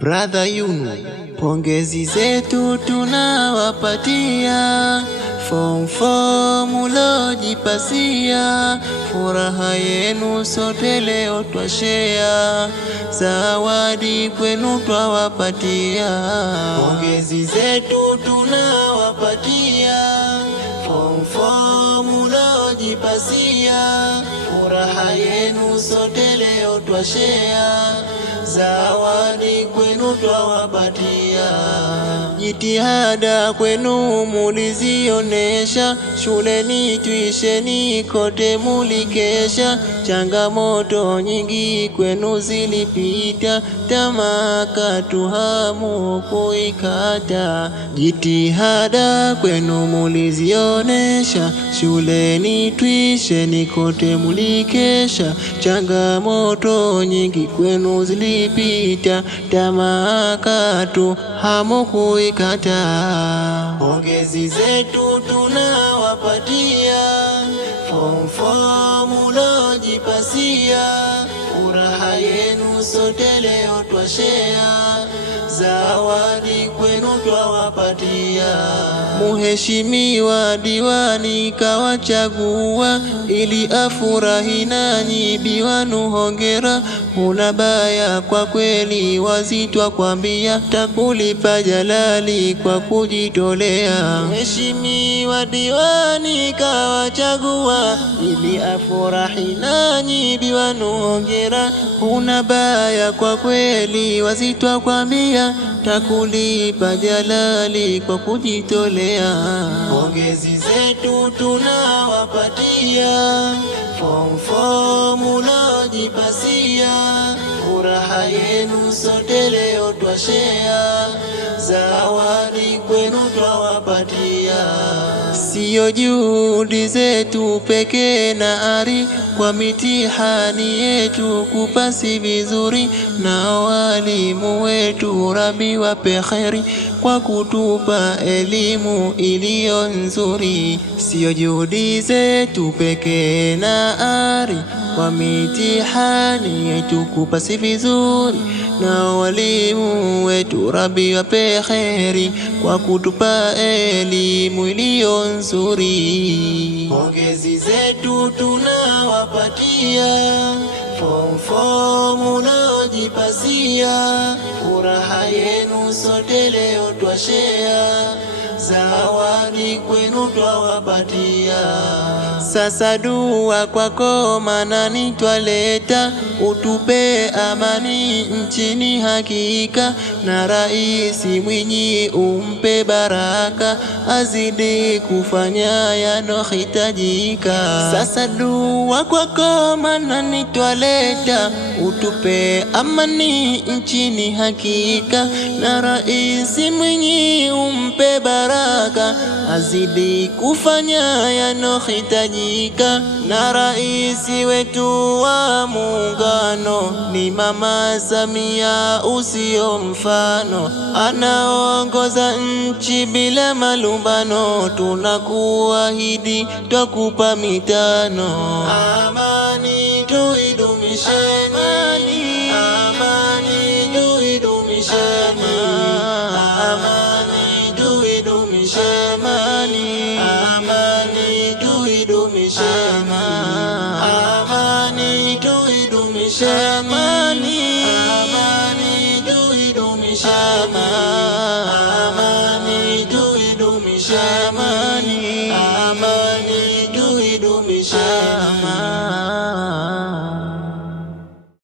Brother Yunu, pongezi zetu tunawapatia, form 4 mulojipasia, furaha yenu sote leo twashare, zawadi kwenu twawapatia. Pongezi zetu tunawapatia, form 4 mulojipasia, furaha yenu sote leo twashare, zawadi kwenu twawapatia. Jitihada kwenu mulizionesha, shuleni tuisheni kote mulikesha, changamoto nyingi kwenu zilipita, tamaa katu hamu kuikata. Jitihada kwenu mulizionesha, shuleni tuisheni kote mulikesha, changamoto nyingi kwenu zilipita, tamaa katu hamu kuikata. Pongezi zetu tunawapatia, form 4 mulojipasia, furaha yenu sote leo twashare, zawadi kwenu twawapatia. Mheshimiwa diwani kawachagua, ili afurahi nanyi biwanu hongera, huna baya kwa kweli wazitwa kwambia, takulipa jalali kwa kujitolea. Mheshimiwa diwani kawachagua, ili afurahi nanyi biwanu hongera, huna baya kwa kweli wazitwa kwambia, takulipa jalali kwa kujitolea. Pongezi zetu tunawapatia, form 4 mulojipasia, furaha yenu sote leo twashare, zawadi kwenu twawapatia. Sio juhudi zetu pekee na ari, kwa mitihani yetu kupasi vizuri, na walimu wetu Rabi wape kheri, kwa kutupa elimu iliyo nzuri. Sio juhudi zetu pekee na ari, kwa mitihani yetu kupasi vizuri, na walimu wetu Rabi wape kheri, kwa kutupa elimu iliyo nzuri. Pongezi zetu tunawapatia, form 4 mulojipasia, furaha yenu sote leo twashare, zawadi kwenu twawapatia. Sasa dua kwako Manani twaleta, utupe amani nchini hakika, na Rais Mwinyi umpe baraka, azidi kufanya yanohitajika. Sasa dua kwako Manani twaleta, utupe amani nchini hakika, na Rais Mwinyi umpe baraka, azidi kufanya yanohitajika. Na rais wetu wa muungano ni Mama Samia usio mfano, anaongoza nchi bila malumbano, tunakuahidi twakupa mitano. Amani tuidumishe, amani, amani tuidumishe, amani tuidumishe, amani, amani tuidumishe, amani tuidumishe, amani, amani tuidumishe, amani tuidumishe.